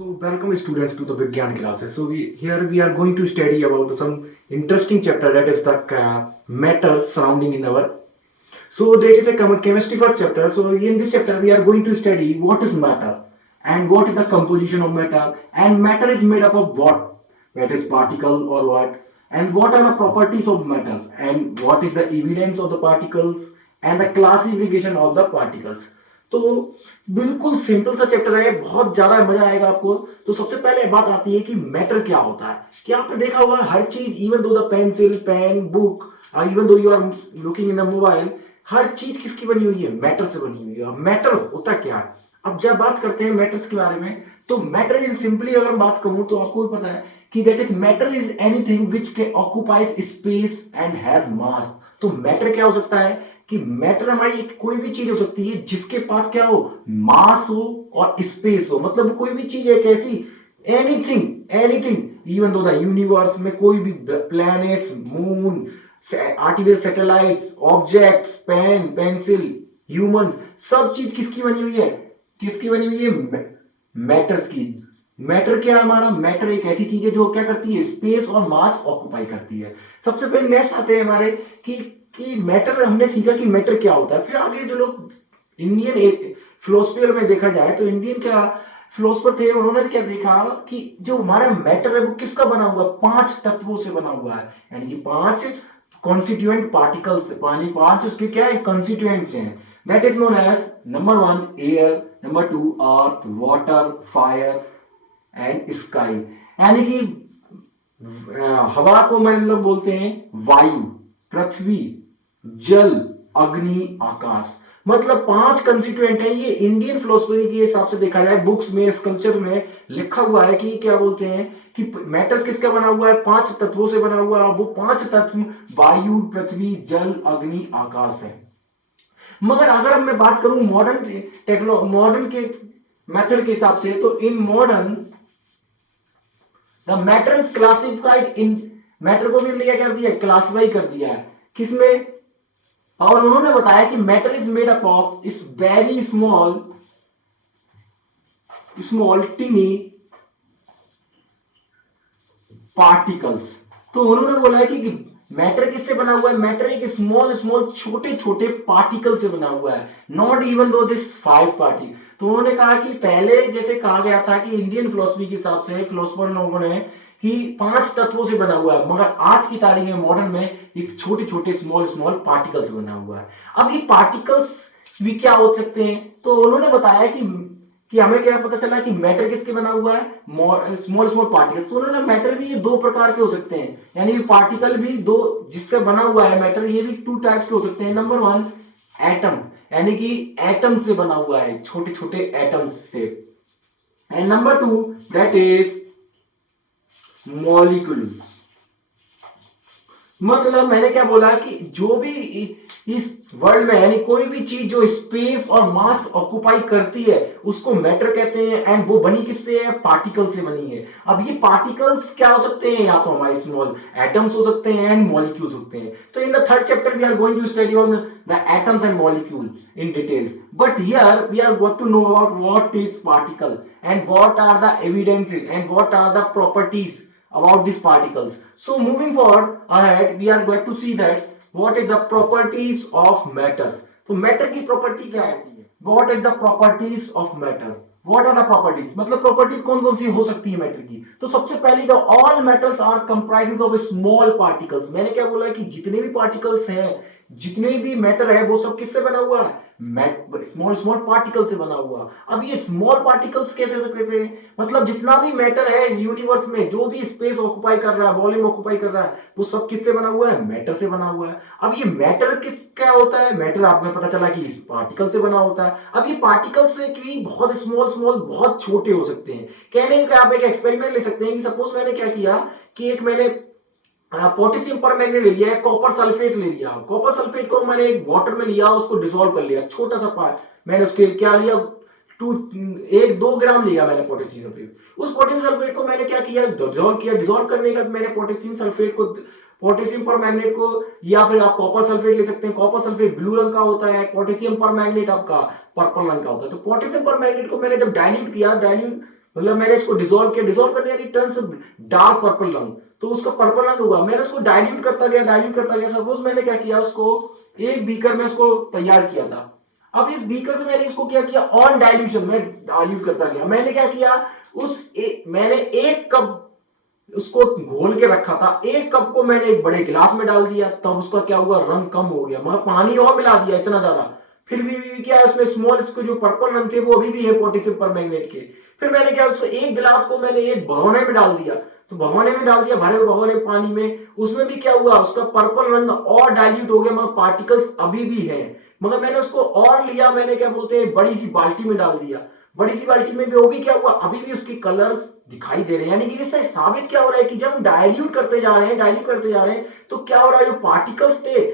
So welcome students to the Vigyan classes. Here we are going to study about some interesting chapter, that is the matters surrounding in our. So that is a chemistry first chapter. So in this chapter we are going to study what is matter and what is the composition of matter, and matter is made up of what? That is particle or what, and what are the properties of matter, and what is the evidence of the particles and the classification of the particles. तो बिल्कुल simple सा chapter है, बहुत ज्यादा मजा आएगा आपको। तो सबसे पहले बात आती है कि मैटर क्या होता है। कि आपने देखा होगा हर चीज, even though the pencil, pen, book, even though you are looking in the mobile, हर चीज किसकी बनी हुई है? मैटर से बनी हुई है। मैटर होता क्या है? अब जब बात करते हैं मैटर्स के बारे में, तो मैटर इज सिंपली, अगर बात कहूं तो आपको भी पता है कि that is matter is anything which के occupies space and has mass. तो मैटर क्या हो सकता है? कि मैटर हमारी कोई भी चीज हो सकती है जिसके पास क्या हो? मास हो और स्पेस हो। मतलब कोई भी चीज एक ऐसी, anything anything, even though the universe में कोई भी planets, moon, artificial satellites, objects, pen, pencil, humans, सब चीज किसकी बनी हुई है? किसकी बनी हुई है? मैटर्स की। मैटर क्या है हमारा? मैटर एक ऐसी चीज है जो क्या करती है? स्पेस और मास ऑक्युपाई करती है। सबसे पहले नेक्स्ट आते हैं हमारे कि मैटर, हमने सीखा कि मैटर क्या होता है। फिर आगे जो लोग इंडियन फिलोसफी में देखा जाए तो इंडियन क्या फिलोसफर थे, उन्होंने क्या देखा कि जो हमारा मैटर है वो किसका बना हुआ? 5 तत्वों से बना हुआ है, यानी कि 5 कॉन्स्टिट्यूएंट पार्टिकल्स, पानी 5 उसके क्या है? कॉन्स्टिट्यूएंट्स हैं। That is known as number 1 air, number 2 earth, water, fire and sky. यानी कि हवा को मतलब बोलते हैं वायु, पृथ्वी, जल, अग्नि, आकाश। मतलब 5 कंस्टिट्यूएंट है। ये इंडियन फिलोसफी के हिसाब से देखा जाए, बुक्स में, स्कल्पचर में लिखा हुआ है कि क्या बोलते हैं कि मैटर किसका बना हुआ है? 5 तत्वों से बना हुआ है। वो 5 तत्व वायु, पृथ्वी, जल, अग्नि, आकाश है। मगर अगर मैं बात करूं मॉडर्न के मेथड के हिसाब से, तो in modern the matter is classified in, matter को भी हमने क्या कर दिया? क्लासिफाई कर दिया है। किसमें? और उन्होंने बताया कि matter is made up of इस वेरी स्मॉल टिनी पार्टिकल्स। तो उन्होंने बोला है कि मैटर किससे बना हुआ है? मैटर एक स्मॉल छोटे छोटे पार्टिकल से बना हुआ है, not even though this 5 particle. तो उन्होंने कहा कि पहले जैसे कहा गया था कि इंडियन फिलोसफी के हिसाब से फिलोसफर लोगों ने कि 5 तत्वों से बना हुआ है, मगर आज की तारीख में मॉडर्न में एक छोटे छोटे स्मॉल पार्टिकल से बना हुआ है। अब ये पार्टिकल्स भी क्या हो सकते हैं? तो उन्होंने बताया कि हमें क्या पता चला कि मैटर किसके बना हुआ है? Small particles. तो उन्होंने कहा मैटर भी ये 2 प्रकार के हो सकते हैं, यानी पार्टिकल भी 2 जिससे बना हुआ है मैटर, ये भी 2 टाइप्स के हो सकते हैं। नंबर 1 एटम, यानी कि एटम से बना हुआ है, छोटे छोटे एटम्स से। And number 2 that is molecule. मतलब मैंने क्या बोला कि जो भी इस वर्ल्ड में, यानी कोई भी चीज जो स्पेस और मास ऑक्युपाई करती है उसको मैटर कहते हैं। एंड वो बनी किससे है? पार्टिकल से बनी है। अब ये पार्टिकल्स क्या हो सकते हैं? या तो हमारे स्मॉल एटम्स हो सकते हैं एंड मॉलिक्यूल्स होते हैं। तो in the third chapter we are going to study on the atoms and molecule in details, but here we are going to know about what is particle and what are the evidences and what are the properties about these particles. So moving forward ahead, we are going to see that what is the properties of matters. तो matter की property क्या होती है? What is the properties of matter? What are the properties? मतलब properties कौन कौन सी हो सकती है matter की? तो सबसे पहली तो all metals are comprises of small particles. मैंने क्या बोला कि जितने भी particles हैं, जितने भी मैटर है, वो सब किससे बना हुआ है? स्मॉल पार्टिकल से बना हुआ। अब ये स्मॉल पार्टिकल्स कैसे सकते थे? मतलब जितना भी मैटर है इस यूनिवर्स में, जो भी स्पेस ऑक्युपाई कर रहा है, वॉल्यूम ऑक्युपाई कर रहा है, वो सब किससे बना हुआ है? मैटर से बना हुआ है। अब ये मैटर किस क्या होता है? मैटर आपको पता चला कि इस पार्टिकल से बना होता है। अब ये पार्टिकल से भी बहुत स्मॉल बहुत छोटे हो सकते हैं। कहने का आप एक एक्सपेरिमेंट ले सकते हैं कि सपोज मैंने क्या किया कि एक मैंने पोटेशियम परमैंगनेट ले लिया है, कॉपर सल्फेट ले लिया। कॉपर सल्फेट को मैंने एक वाटर में लिया, उसको डिसॉल्व कर लिया, छोटा सा पार्ट मैंने उसके क्या लिया, 1-2 ग्राम लिया मैंने पोटेशियम सल्फेट। उस पोटेशियम सल्फेट को मैंने क्या किया? डिसॉल्व किया। डिसॉल्व करने के बाद मैंने पोटेशियम परमैंगनेट को, या फिर आप कॉपर सल्फेट ले सकते हैं। कॉपर सल्फेट ब्लू रंग का होता है, पोटेशियम परमैंगनेट आपका पर्पल रंग का होता है। तो पोटेशियम परमैंगनेट को मैंने जब डाइल्यूट किया, मतलब मैंने इसको डिसॉल्व किया, डिसॉल्व करने के टर्न्स डार्क पर्पल रंग, तो उसका पर्पल रंग हुआ। मैंने उसको डाइल्यूट करता गया, डाइल्यूट करता गया। सपोज मैंने क्या किया, उसको एक बीकर में उसको तैयार किया था। अब इस बीकर से मैंने इसको क्या किया, ऑन डाइल्यूशन में डाइल्यूट करता गया। मैंने क्या किया, मैंने एक कप उसको घोल के रखा था, एक कप को मैंने एक बड़े गिलास में डाल दिया, तब उसका क्या हुआ, रंग कम हो गया, मगर पानी और मिला दिया इतना ज्यादा, फिर भी क्या है उसमें स्मॉल, इसको जो पर्पल रंग थे वो अभी भी है पोटेशियम परमैंगनेट के। फिर मैंने क्या, उसको एक गिलास को मैंने एक भगोने में डाल दिया, तो भगोने में डाल दिया, भरे हुए भगोने पानी में, उसमें भी क्या हुआ, उसका पर्पल रंग और डाइल्यूट हो गया, मगर पार्टिकल्स अभी भी है। मगर मैंने उसको और लिया, मैंने क्या बोलते हैं, बड़ी सी बाल्टी में डाल दिया, बड़ी सी बाल्टी में भी, वो भी क्या हुआ, अभी भी उसके कलर्स दिखाई दे रहे हैं। यानी कि इससे साबित क्या हो रहा है कि जब हम डाइल्यूट करते जा रहे हैं, डाइल्यूट करते जा रहे हैं, तो क्या हो रहा है, जो पार्टिकल्स थे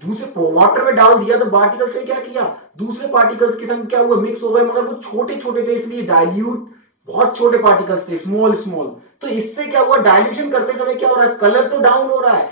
दूसरे वाटर में डाल दिया, तो पार्टिकल्स ने क्या किया, दूसरे पार्टिकल्स के संग क्या हुआ, मिक्स हो गए, मगर वो छोटे छोटे थे, इसलिए डाइल्यूट, बहुत छोटे पार्टिकल्स थे, स्मॉल स्मॉल। तो इससे क्या हुआ, डाइल्यूशन करते समय क्या हो रहा है, कलर तो डाउन हो रहा है,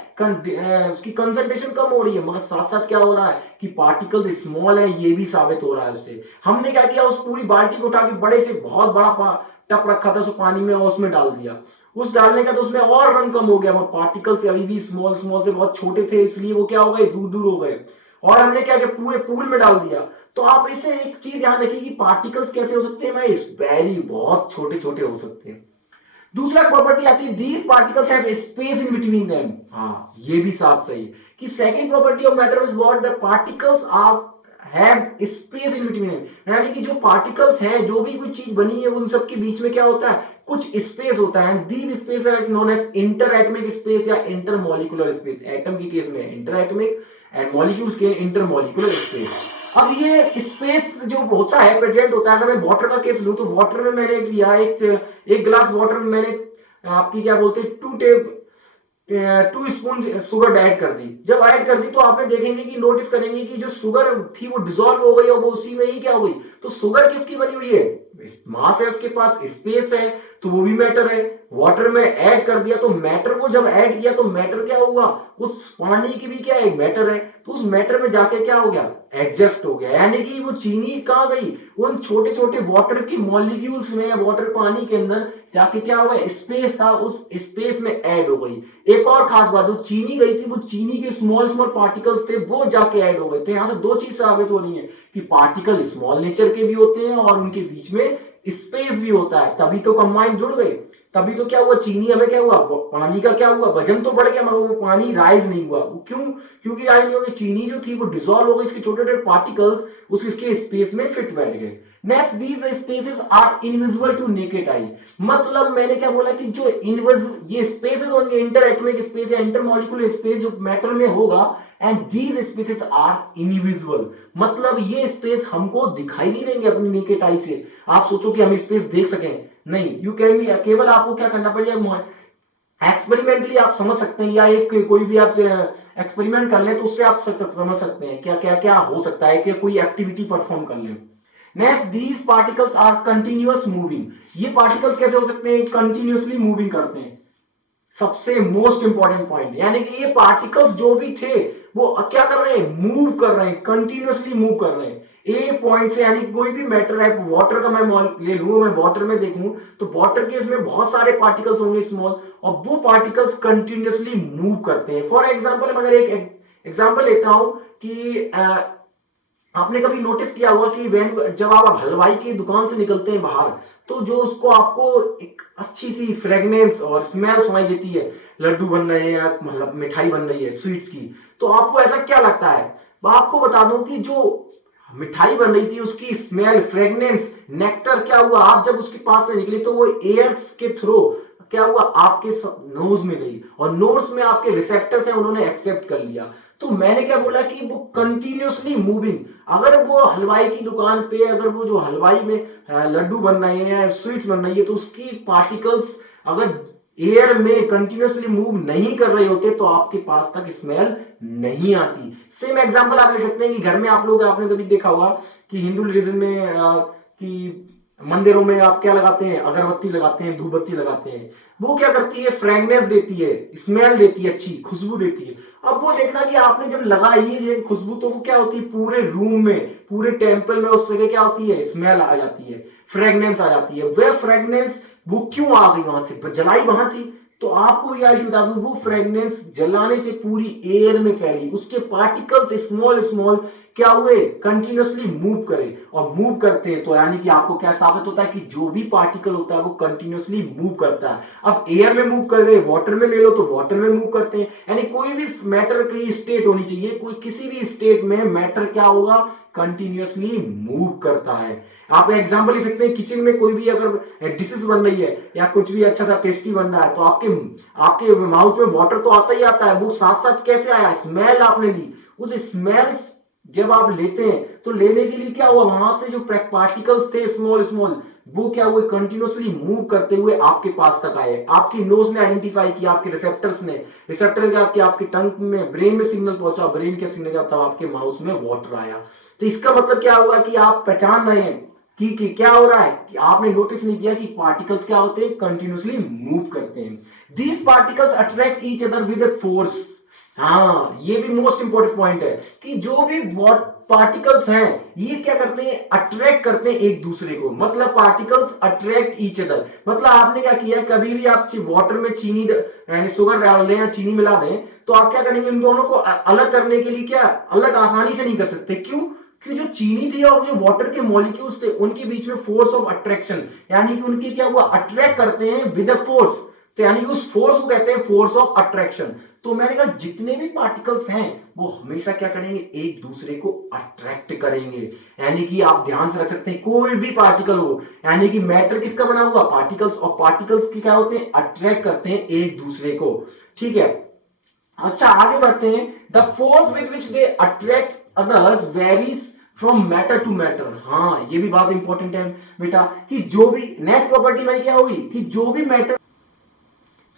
उसकी कंसंट्रेशन कम हो रही है, मगर साथ साथ क्या हो रहा है कि पार्टिकल्स स्मॉल है, ये भी साबित हो रहा है उससे। हमने क्या किया, उस पूरी बाल्टी को उठा के बड़े से बहुत बड़ा टप रखा था, उसको पानी में, और उसमें डाल दिया। उस डालने का तो उसमें और रंग कम हो गया, वो पार्टिकल्स अभी भी स्मॉल स्मॉल थे, बहुत छोटे थे, इसलिए वो क्या हो गए, दूर दूर हो गए। और हमने क्या किया, पूरे पूल में डाल दिया। तो आप इससे एक चीज ध्यान रखिए कि पार्टिकल्स कैसे हो सकते हैं भाई, वेरी बहुत छोटे छोटे हो सकते हैं। दूसरा प्रॉपर्टी आती है, these particles have space in between them. हाँ, ये भी साफ सही है कि second property of matter is what, the particles are have space in between them. यानी कि जो पार्टिकल्स है, जो भी कोई चीज बनी है, उन सब के बीच में क्या होता है, कुछ स्पेस होता है। These space is known as interatomic space या इंटर मॉलिक्यूलर स्पेस। एटम के केस में इंटर एटमिक एंड मॉलिक्यूल्स के इंटर मॉलिक्यूलर स्पेस। अब ये स्पेस जो होता है, प्रेजेंट होता है, अगर मैं वाटर का केस लूं, तो वाटर में मैंने लिया एक गिलास वाटर में मैंने आपकी क्या बोलते हैं, 2 स्पून शुगर ऐड कर दी। जब ऐड कर दी तो आप देखेंगे कि नोटिस करेंगे कि जो शुगर थी वो डिसॉल्व हो गई, और वो उसी में ही क्या हो गई। तो शुगर किसकी बनी हुई है, मास है, उसके पास स्पेस है, तो वो भी मैटर है। वाटर में ऐड कर दिया, तो मैटर को जब ऐड किया, तो मैटर क्या हुआ, उस पानी की भी क्या है, मैटर है, तो उस मैटर में जाके क्या हो गया, एडजस्ट हो गया। यानी कि वो चीनी कहां गई, उन छोटे छोटे वाटर की मॉलिक्यूल्स में, वाटर पानी के अंदर जाके क्या हुआ, स्पेस था, उस स्पेस में ऐड हो गई। एक और खास बात, जो चीनी गई थी, वो चीनी के स्मॉल स्मॉल पार्टिकल्स थे, वो जाके ऐड हो गए थे। यहां से दो चीज साबित हो रही है कि पार्टिकल स्मॉल नेचर के भी होते हैं, और उनके बीच में स्पेस भी होता है, तभी तो कंबाइन जुड़ गए। तभी तो क्या हुआ, चीनी हमें क्या हुआ, पानी का क्या हुआ, वजन तो बढ़ गया, मगर वो पानी राइज नहीं हुआ। वो क्यों, क्योंकि राइज नहीं हो गई, चीनी जो थी वो डिसॉल्व हो गई, इसके छोटे छोटे पार्टिकल्स उस इसके स्पेस में फिट बैठ गए। Next, these spaces are invisible to naked eye. मतलब मैंने क्या बोला कि जो ये स्पेसेस होंगे, इंटर एटॉमिक स्पेस या इंटर मॉलिक्यूलर स्पेस जो मैटर में होगा, and these spaces are invisible. मतलब ये स्पेस हमको दिखाई नहीं देंगे अपनी नेकेड आई से। आप सोचो कि हम स्पेस देख सकें, नहीं, यू कैन बी, केवल आपको क्या करना पड़ेगा, एक्सपेरिमेंटली आप समझ सकते हैं, या एक कोई भी आप एक्सपेरिमेंट कर लें, तो उससे आप समझ सकते हैं क्या क्या क्या हो सकता है, कि कोई एक्टिविटी परफॉर्म कर लें। Next, these particles are continuous moving. ये पार्टिकल्स कैसे हो सकते हैं, कंटिन्यूअसली मूविंग करते हैं। सबसे मोस्ट इंपॉर्टेंट पॉइंट, यानी कि ये पार्टिकल्स जो भी थे वो क्या कर रहे हैं, मूव कर रहे हैं, कंटिन्यूअसली मूव कर रहे हैं ए पॉइंट से। यानी कोई भी मैटर है, वाटर का मैं ले लूं, मैं वाटर में देखूं, तो वाटर के इसमें बहुत सारे पार्टिकल्स होंगे स्मॉल, और वो पार्टिकल्स कंटिन्यूअसली मूव करते हैं। फॉर एग्जांपल, अगर एक एग्जांपल लेता हूं कि आपने कभी नोटिस किया होगा कि जब आप हलवाई की दुकान से निकलते हैं बाहर, तो जो उसको आपको एक अच्छी सी फ्रेगनेंस और स्मेल सुनाई देती है, लड्डू बन रहे हैं या मतलब मिठाई बन रही है स्वीट्स की, तो आपको ऐसा क्या लगता है। आपको बता दूं कि जो मिठाई बन रही थी उसकी स्मेल, फ्रेगनेंस, नेक्टर क्या हुआ, आप जब उसके पास से निकले तो वो एयर के थ्रू क्या हुआ, आपके नोज में गई, और नोज में आपके रिसेप्टर्स हैं, उन्होंने एक्सेप्ट कर लिया। तो मैंने क्या बोला कि वो कंटिन्यूअसली मूविंग। अगर वो हलवाई की दुकान पे, अगर वो जो हलवाई में लड्डू बन रहे हैं, स्वीट्स बन रही है, तो उसकी पार्टिकल्स अगर एयर में कंटिन्यूअसली मूव नहीं कर रहे होते, तो आपके पास तक स्मेल नहीं आती। सेम एग्जांपल आप ले सकते हैं कि घर में आप लोग, आपने कभी देखा होगा कि हिंदू रिलीजन में कि मंदिरों में आप क्या लगाते हैं, अगरबत्ती लगाते हैं, धूपबत्ती लगाते हैं। वो क्या करती है, फ्रेगनेंस देती है, स्मेल देती है, अच्छी खुशबू देती है। अब वो देखना कि आपने जब लगाई ये खुशबू तो वो क्या होती है, पूरे रूम में, पूरे टेम्पल में उस जगह क्या होती है, स्मेल आ जाती है, फ्रेग्रेंस आ जाती है। वह फ्रेग्रेंस वो क्यों आ गई, वहां से जलाई वहां थी। तो आपको रियलिटी बता दूं, वो फ्रेग्रेंस जलाने से पूरी एयर में फैली, उसके पार्टिकल्स स्मॉल स्मॉल क्या हुए, कंटिन्यूअसली मूव करे, और मूव करते हैं तो यानी कि आपको क्या साबित होता है कि जो भी पार्टिकल होता है वो कंटिन्यूअसली मूव करता है। अब एयर में मूव कर रहे, वाटर में ले लो तो वाटर में मूव करते हैं, यानी कोई भी मैटर की स्टेट होनी चाहिए, कोई किसी भी स्टेट में मैटर क्या होगा, कंटिन्यूअसली मूव करता है। आप एग्जांपल ले सकते हैं, किचन में कोई भी अगर डिशेस बन रही है या कुछ भी अच्छा सा टेस्टी बन रहा है तो आपके आपके माउथ में वाटर तो आता ही आता है, वो साथ साथ कैसे आया, स्मेल आपने ली, उस स्मेल जब आप लेते हैं तो लेने के लिए क्या हुआ, वहां से जो पार्टिकल्स थे स्मॉल स्मॉल, वो क्या हुए, कंटिन्यूअसली मूव करते हुए आपके पास तक आए, आपकी नोज ने आइडेंटिफाई किया, आपके रिसेप्टर्स ने, रिसेप्टर क्या कि आपके टंग में, ब्रेन में सिग्नल पहुंचा, ब्रेन के सिग्नल क्या तब आपके माउथ में वाटर आया। तो इसका मतलब क्या हुआ कि आप पहचान रहे हैं कि क्या हो रहा है, कि आपने नोटिस नहीं किया कि पार्टिकल्स क्या होते हैं, कंटिन्यूअसली मूव करते हैं। These particles attract each other with a force. हाँ, ये भी मोस्ट इंपोर्टेंट पॉइंट है कि जो भी पार्टिकल्स हैं ये क्या करते हैं, अट्रैक्ट करते हैं एक दूसरे को, मतलब पार्टिकल्स अट्रैक्ट ईच अदर। मतलब आपने क्या किया, कभी भी आप वाटर में चीनी यानी शुगर डाल दें या चीनी मिला दें तो आप क्या करेंगे, इन दोनों को अलग करने के लिए क्या अलग आसानी से नहीं कर सकते, क्यों, कि जो चीनी थी और जो वाटर के मॉलिक्यूल्स थे उनके बीच में फोर्स ऑफ अट्रैक्शन, यानी कि उनके क्या हुआ, अट्रैक्ट करते हैं विद अ फोर्स, तो यानी कि उस फोर्स को कहते हैं फोर्स ऑफ अट्रैक्शन। तो मैंने कहा जितने भी पार्टिकल्स हैं वो हमेशा क्या करेंगे, एक दूसरे को अट्रैक्ट करेंगे, यानी कि आप ध्यान से रख सकते हैं कोई भी पार्टिकल हो, यानी कि मैटर किसका बना हुआ, पार्टिकल्स, और पार्टिकल्स की क्या होते हैं, अट्रैक्ट करते हैं एक दूसरे को। ठीक है, अच्छा आगे बढ़ते हैं। The force with which they attract others varies from matter to matter. हाँ, ये भी बात इंपॉर्टेंट है बेटा, कि जो भी नेक्स्ट प्रॉपर्टी भाई क्या होगी, कि जो भी matter,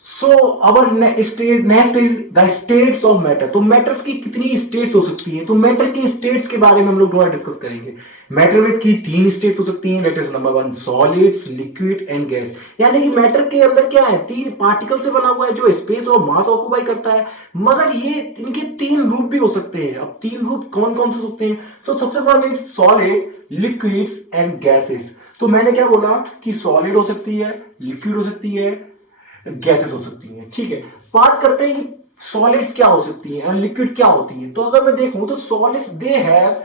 so our next is the states of matter. तो मैटर्स की कितनी स्टेट्स हो सकती हैं, तो मैटर की स्टेट्स के बारे में हम लोग थोड़ा डिस्कस करेंगे। मैटर में की 3 स्टेट्स हो सकती हैं, that is number 1 solids, liquid and gas. यानी कि मैटर के अंदर क्या है, 3 पार्टिकल से बना हुआ है जो स्पेस और मास ऑक्यूपाई करता है, मगर ये इनके 3 रूप भी हो सकते हैं। अब 3 रूप कौन कौन से हो सकते हैं, सो सबसे पहले सॉलिड, लिक्विड्स एंड गैसेस। तो मैंने क्या बोला कि सॉलिड हो सकती है, लिक्विड हो सकती है, गैसेस हो सकती हैं। ठीक है, बात करते हैं कि सॉलिड्स क्या हो सकती हैं और लिक्विड क्या होती हैं। तो अगर मैं देखूं तो solids they have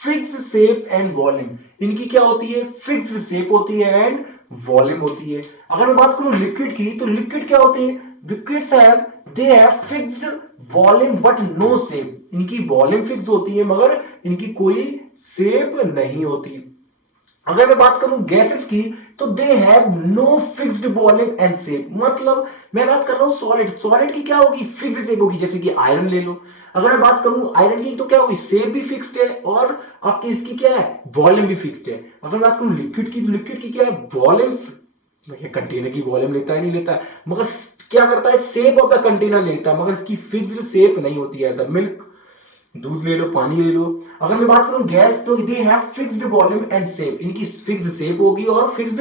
fixed shape and volume. इनकी क्या होती है, फिक्स्ड शेप होती है एंड वॉल्यूम होती है। अगर मैं बात करूं लिक्विड की, तो लिक्विड क्या होते हैं, liquids have they have fixed volume but no shape. इनकी वॉल्यूम फिक्स्ड होती है मगर इनकी कोई शेप नहीं होती। अगर मैं बात करूं गैसेस की, तो they have no fixed volume and shape. मतलब मैं बात कर रहा हूं सॉलिड, सॉलिड की क्या होगी, फिक्स्ड शेप होगी, जैसे कि आयरन ले लो। अगर मैं बात करूं आयरन की, तो क्या होगी, शेप भी फिक्स्ड है और आपकी इसकी क्या है, वॉल्यूम भी फिक्स्ड है। अगर मैं बात करूं लिक्विड की, तो लिक्विड की क्या है, वॉल्यूम, कंटेनर की वॉल्यूम लेता है नहीं लेता है, मगर क्या करता है, शेप ऑफ द कंटेनर लेता है, मगर इसकी फिक्स्ड शेप नहीं होती है। द मिल्क, दूध ले लो, पानी ले लो। अगर मैं बात करूं गैस, तो they have fixed volume and shape. इनकी फिक्स्ड शेप होगी और फिक्स्ड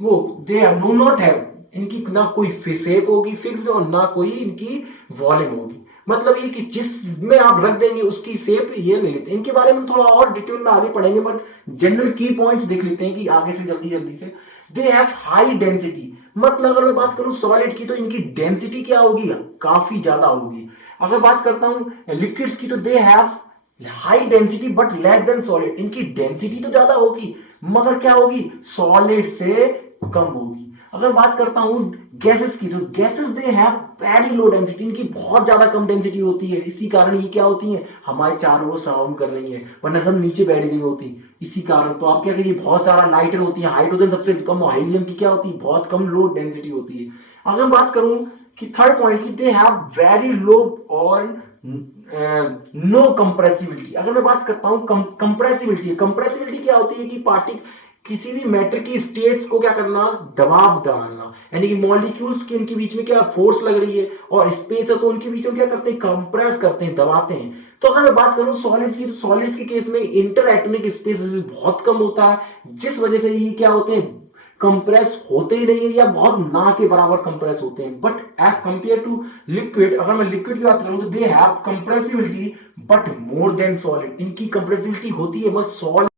वो दे डू नॉट हैव, इनकी ना कोई शेप होगी फिक्स्ड और ना कोई इनकी वॉल्यूम होगी। मतलब ये कि जिसमें आप रख देंगे उसकी शेप ये ले लेते हैं। इनके बारे में थोड़ा और डिटेल में आगे पढ़ेंगे, बट जनरल की पॉइंट्स देख लेते हैं कि आगे से जल्दी जल्दी से। They have high density. मतलब अगर मैं बात करूं सॉलिड की, तो इनकी डेंसिटी क्या होगी, काफी ज्यादा होगी। अगर बात करता हूं लिक्विड्स की, तो they have high density but less than solid. इनकी डेंसिटी तो ज्यादा होगी मगर क्या होगी, सॉलिड से कम होगी। अगर बात करता हूं गैसेस की, तो gases they have very low density. इनकी बहुत ज्यादा कम डेंसिटी होती है, इसी कारण ये क्या होती है, हमारे चारों ओर सराउंड कर रही है, वरना सब नीचे बैठ गई होती इसी कारण। तो आप क्या करिए, बहुत सारा लाइटर होती है, हाइड्रोजन सबसे कम, हीलियम की क्या होती है, बहुत कम लो डेंसिटी होती है। अगर बात करूं कि थर्ड पॉइंट की, दे हैव वेरी लो और नो कंप्रेसिबिलिटी। अगर मैं बात करता हूं कंप्रेसिबिलिटी, कंप्रेसिबिलिटी क्या होती है कि किसी भी मैटर की स्टेट्स को क्या करना, दबाव डालना, यानी कि मॉलिक्यूल्स के इनके बीच में क्या फोर्स लग रही है और स्पेस है, तो उनके बीच में क्या करते हैं, कंप्रेस करते हैं, दबाते हैं। तो अगर मैं बात करूं सॉलिड्स की, तो सॉलिड्स के केस में इंटर एटॉमिक स्पेस बहुत कम होता है, जिस वजह से ये क्या होते हैं, कंप्रेस होते ही नहीं है या बहुत ना के बराबर कंप्रेस होते हैं। But as compare to liquid, अगर मैं लिक्विड की बात करूं तो they have compressibility but more than solid, इनकी कंप्रेसिबिलिटी होती है बस solid,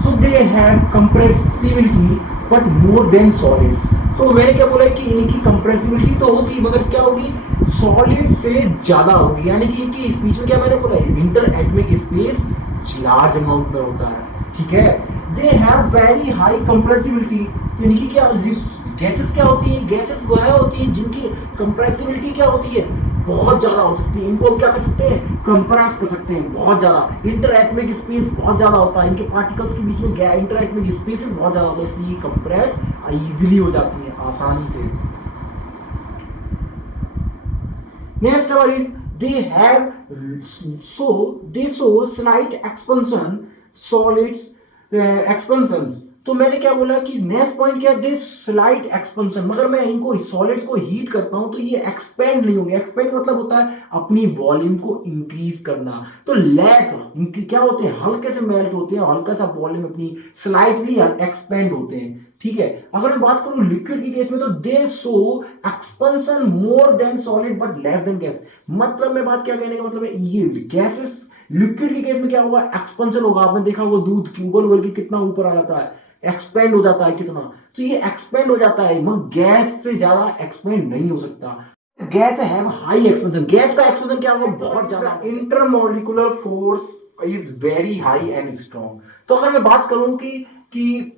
so they have compressibility but more than solids। तो मैंने क्या बोला है कि इनकी कंप्रेसिबिलिटी तो होगी मगर क्या होगी, सॉलिड से ज्यादा होगी, यानी कि इनकी स्पीच में क्या मैंने बोला है, inter atomic space large amount में होता है, ठीक है। They have very high compressibility, तो इनकी क्या गैसेस क्या होती है, गैसेस वह होती है जिनकी कंप्रेसिबिलिटी क्या होती है, बहुत ज्यादा हो सकती है, इनको हम क्या कर सकते हैं, कंप्रेस कर सकते हैं बहुत ज्यादा। इंटर एटॉमिक स्पेस बहुत ज्यादा होता है, इनके पार्टिकल्स के बीच में इंटर एटॉमिक स्पेसेस बहुत ज्यादा होता है, इसलिए कंप्रेस इजीली हो जाती है आसानी से। Next number is they have they show slight expansion solids expansions. तो मैंने क्या बोला कि नेक्स्ट पॉइंट क्या है, दे स्लाइट एक्सपेंशन, मगर मैं इनको सॉलिड्स को हीट करता हूं तो ये एक्सपेंड नहीं होंगे। एक्सपेंड मतलब होता है अपनी वॉल्यूम को इंक्रीज करना, तो लेस क्या होते हैं, हल्के से मेल्ट होते हैं, हल्का सा वॉल्यूम अपनी स्लाइटली एक्सपेंड होते हैं, ठीक है। अगर मैं बात करूं लिक्विड की केस में तो दे show expansion more than solid but less than gas. मतलब मैं बात क्या कहने का मतलब है, ये गैसेस लिक्विड की केस में क्या होगा, एक्सपेंशन होगा। आपने देखा होगा दूध की उबल उबल के कितना ऊपर आ जाता है, एक्सपेंड हो जाता है कितना, तो ये एक्सपेंड हो जाता है, मगर गैस से ज्यादा एक्सपेंड नहीं हो सकता। गैस है हाई एक्सपेंशन, गैस का एक्सपेंशन क्या होगा, बहुत ज्यादा। Intermolecular force is very high and strong. तो अगर मैं बात करूं कि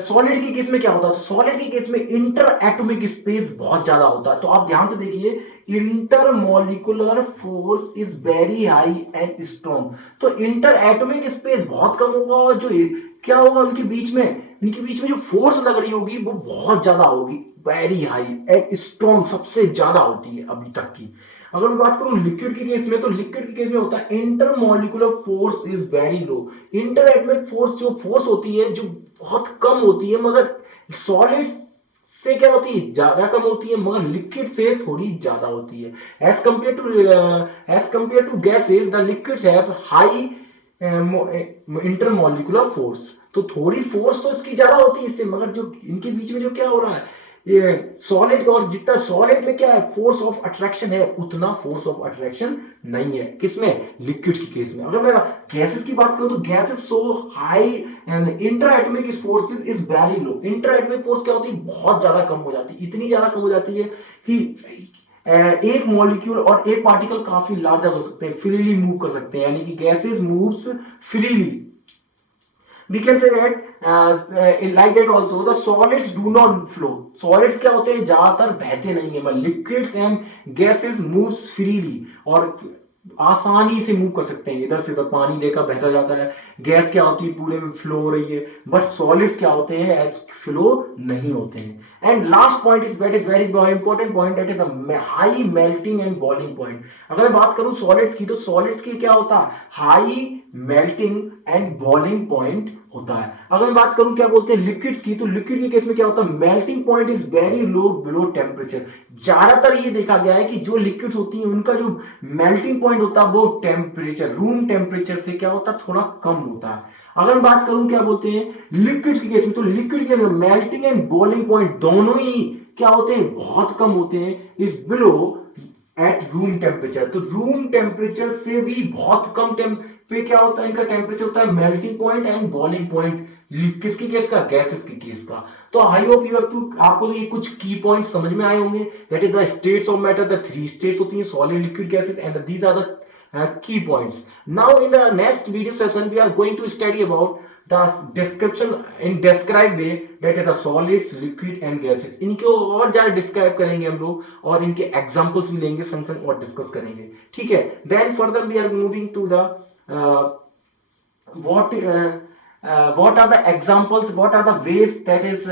सॉलिड की केस में क्या होता है, सॉलिड की केस में इंटर एटॉमिक स्पेस बहुत ज्यादा होता है। तो आप ध्यान से देखिए, intermolecular force is very high and strong, तो इंटर एटॉमिक स्पेस बहुत कम होगा और जो क्या होगा उनके बीच में जो फोर्स लग रही होगी वो बहुत ज्यादा होगी, वेरी हाई एंड स्ट्रॉन्ग, सबसे ज्यादा होती है अभी तक की। अगर मैं बात करूं लिक्विड के केस में, तो लिक्विड के केस में होता है intermolecular force is very low. Inter atomic force जो फोर्स होती है जो बहुत कम होती है, मगर सॉलिड से क्या होती है, ज्यादा कम होती है, मगर लिक्विड से थोड़ी ज्यादा होती है। As compare to gases the liquids have high intermolecular force, तो थोड़ी फोर्स तो इसकी ज्यादा होती है इससे, मगर जो इनके बीच में जो क्या हो रहा है, ये सॉलिड और जितना सॉलिड में क्या है फोर्स ऑफ अट्रैक्शन है, उतना फोर्स ऑफ अट्रैक्शन नहीं है किसमें, लिक्विड की केस में। अगर मैं गैसेस की बात करूं तो gases so high and inter atomic forces is very low. Inter atomic force क्या होती है, बहुत ज्यादा कम हो जाती है, इतनी ज्यादा कम हो जाती है कि एक मॉलिक्यूल और एक पार्टिकल काफी लार्जर हो सकते हैं, फ्रीली मूव कर सकते हैं, यानी कि gases moves freely. We can say that like that also the solids do not flow। solids क्या होते हैं, ज्यादातर बहते नहीं है, liquids and gases moves freely, और आसानी से मूव कर सकते हैं, इधर से इधर पानी देखा बहता जाता है। गैस क्या होती है, पूरे में फ्लो हो रही है, बट सॉलिड्स क्या होते हैं, फ्लो नहीं होते हैं। And last point is that is very important point, that is a high melting and boiling point. अगर मैं बात करूं सॉलिड्स की, तो सॉलिड्स की क्या होता है, high melting and boiling point होता है। अगर मैं बात करूं क्या बोलते हैं लिक्विड्स की, तो लिक्विड के केस में क्या होता है, melting point is very low below temperature. ज्यादातर ये देखा गया है कि जो लिक्विड्स होती हैं उनका जो मेल्टिंग पॉइंट होता है वो टेम्परेचर, रूम टेम्परेचर से क्या होता है, थोड़ा कम होता है। अगर मैं बात करूं क्या बोलते हैं लिक्विड्स के केस में, तो लिक्विड के मेल्टिंग एंड बॉइलिंग पॉइंट दोनों ही क्या होते हैं, बहुत कम होते हैं, is below at room temperature. तो रूम टेम्परेचर से भी बहुत कम पे क्या होता है, इनका टेम्परेचर होता है melting point and boiling point, किसकी केस का, गैसेस की केस का। तो I hope you have to, आपको ये कुछ की पॉइंट समझ में आए होंगे। That is the states of matter, the three states होती हैं, solid, liquid, gases, and these are the key points. Now in the next video session we are going to study about the description in describe way, that is the solids, liquid and gases। इनको और ज्यादा describe करेंगे हम लोग, और इनके examples भी लेंगे संग संग और डिस्कस करेंगे, ठीक है। Then further we are moving to the what are the examples, what are the ways, that is